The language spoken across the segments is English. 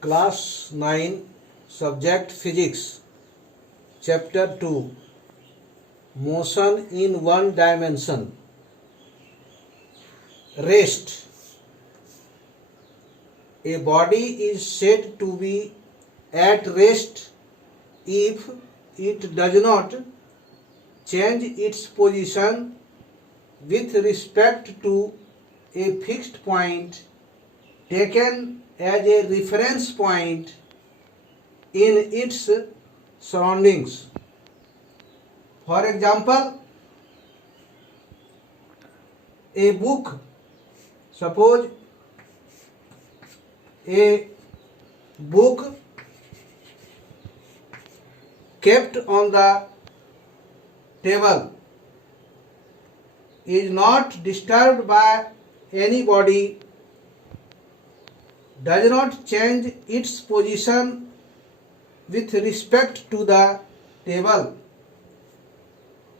Class 9, Subject Physics, Chapter 2, Motion in One Dimension. Rest. A body is said to be at rest if it does not change its position with respect to a fixed point taken as a reference point in its surroundings. For example, a book, suppose a book kept on the table is not disturbed by anybody, does not change its position with respect to the table.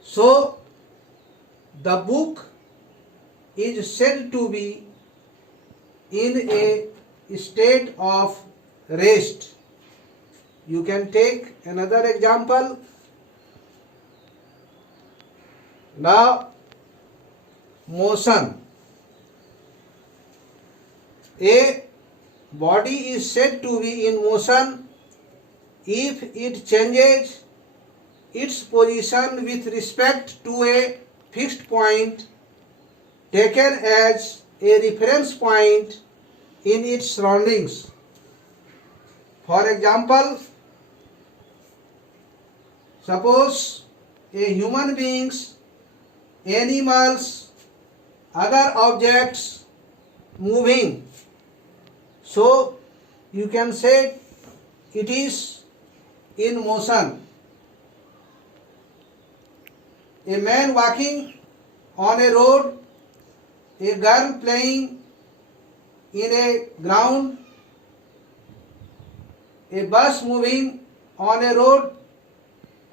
So, the book is said to be in a state of rest. You can take another example. Now, motion. A body is said to be in motion if it changes its position with respect to a fixed point taken as a reference point in its surroundings. For example, suppose a human beings, animals, other objects moving. So you can say it is in motion. A man walking on a road, a girl playing in a ground, a bus moving on a road,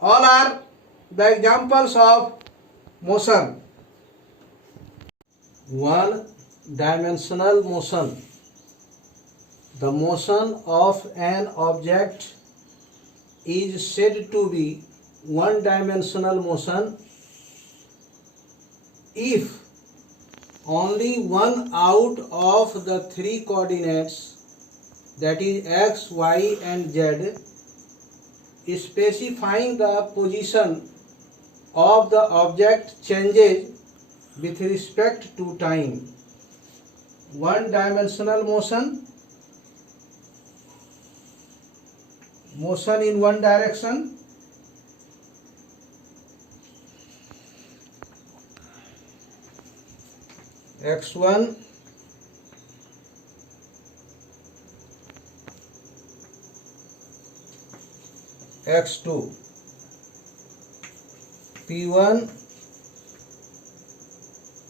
all are the examples of motion. One-dimensional motion. The motion of an object is said to be one-dimensional motion if only one out of the three coordinates, that is x, y and z, specifying the position of the object changes with respect to time. One-dimensional motion, motion in one direction, x1, x2, p1,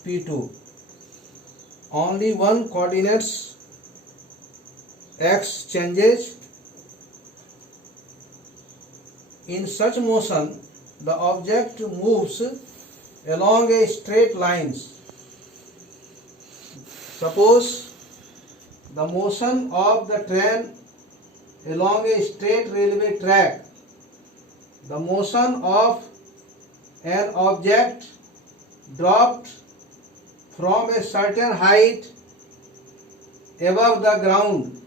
p2. Only one coordinates x changes. In such motion, the object moves along a straight lines. Suppose the motion of the train along a straight railway track, the motion of an object dropped from a certain height above the ground.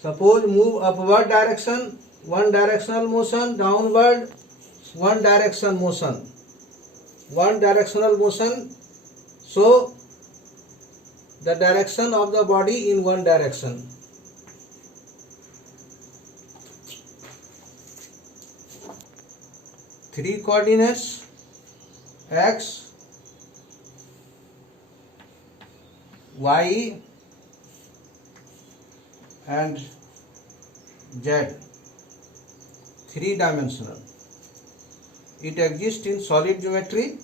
Suppose move upward direction, one directional motion, downward, one direction motion. One directional motion, so the direction of the body in one direction. Three coordinates, x, y and z, three-dimensional. It exists in solid geometry.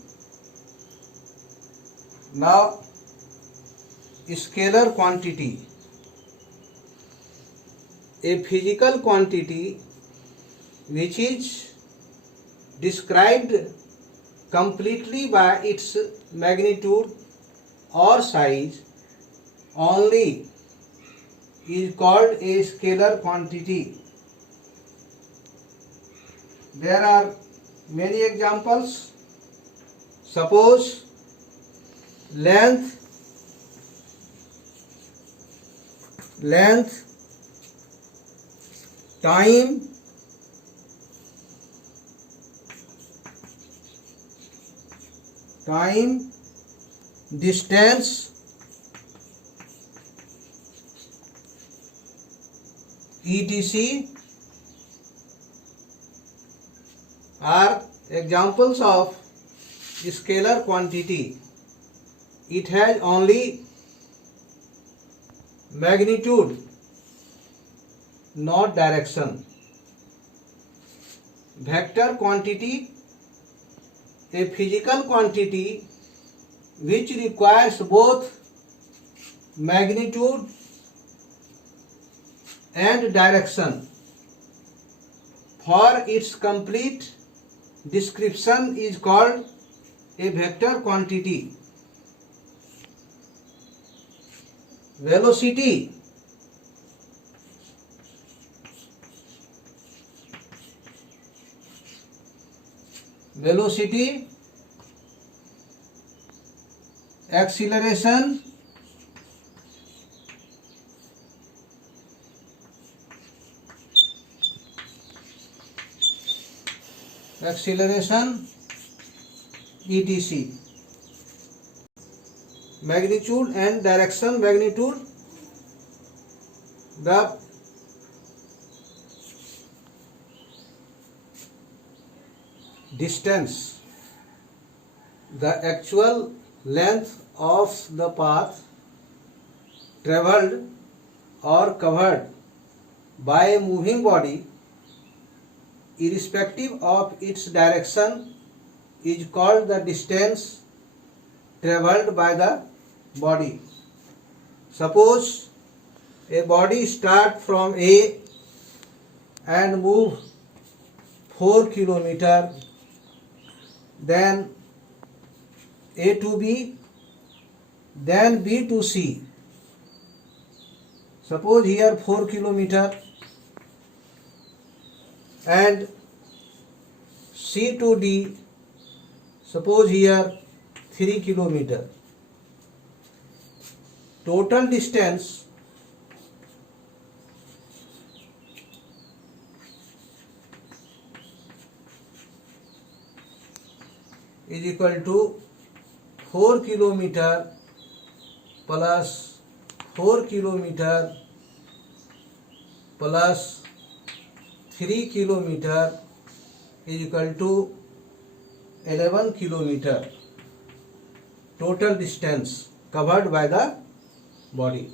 Now, scalar quantity. A physical quantity which is described completely by its magnitude or size only is called a scalar quantity. There are many examples. Suppose length, time, distance, etc. are examples of scalar quantity. It has only magnitude, not direction. Vector quantity, a physical quantity which requires both magnitude and direction. For its complete description is called a vector quantity. Velocity, acceleration, etc. Magnitude and direction. Magnitude, the distance, the actual length of the path traveled or covered by a moving body, irrespective of its direction, is called the distance traveled by the body. Suppose a body start from A and move 4 km, then A to B, then B to C. Suppose here 4 km and C to D, suppose here 3 km. Total distance is equal to 4 km plus 4 km plus 3 km is equal to 11 km. Total distance covered by the body.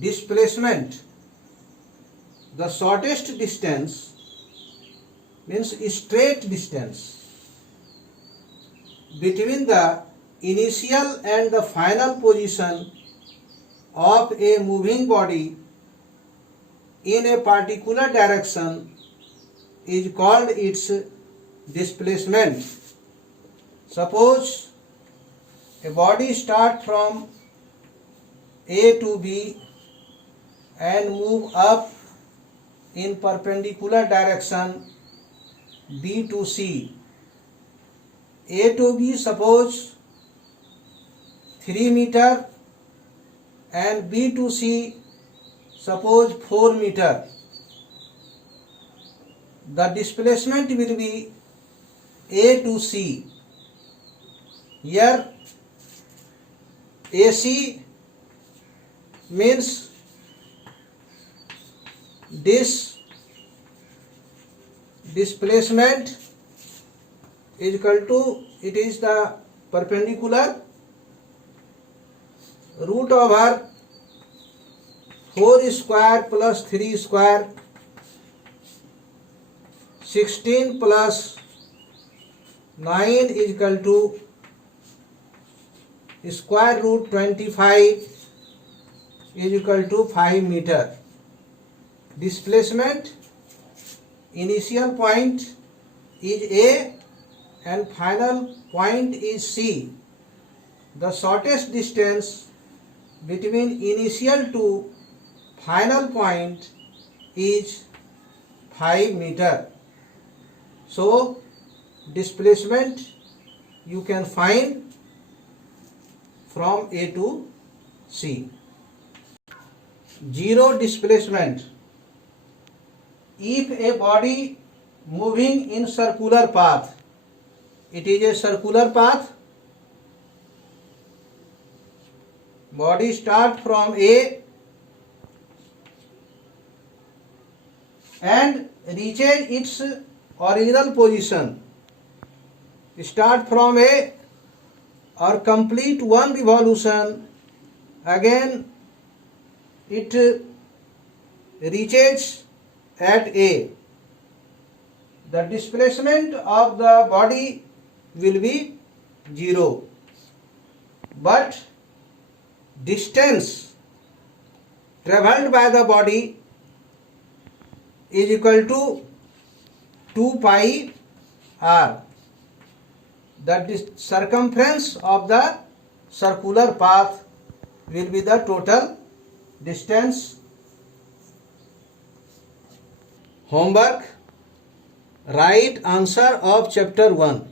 Displacement, the shortest distance means straight distance between the initial and the final position of a moving body in a particular direction is called its displacement. Suppose a body starts from A to B and move up in perpendicular direction B to C. A to B, suppose 3 meter, and B to C, suppose 4 meter. The displacement will be A to C. Here AC means this displacement is equal to, it is the perpendicular root over 4 square plus 3 square, 16 plus 9 is equal to square root 25 is equal to 5 meter. Displacement, initial point is A and final point is C. The shortest distance between initial to final point is 5 meter. So displacement you can find from A to C. Zero displacement. If a body moving in circular path, it is a circular path, body start from A and reaches its original position. Start from A or complete one revolution, again it reaches at A. The displacement of the body will be 0, but distance travelled by the body is equal to 2 pi r. The circumference of the circular path will be the total distance. Homework: write answer of chapter 1.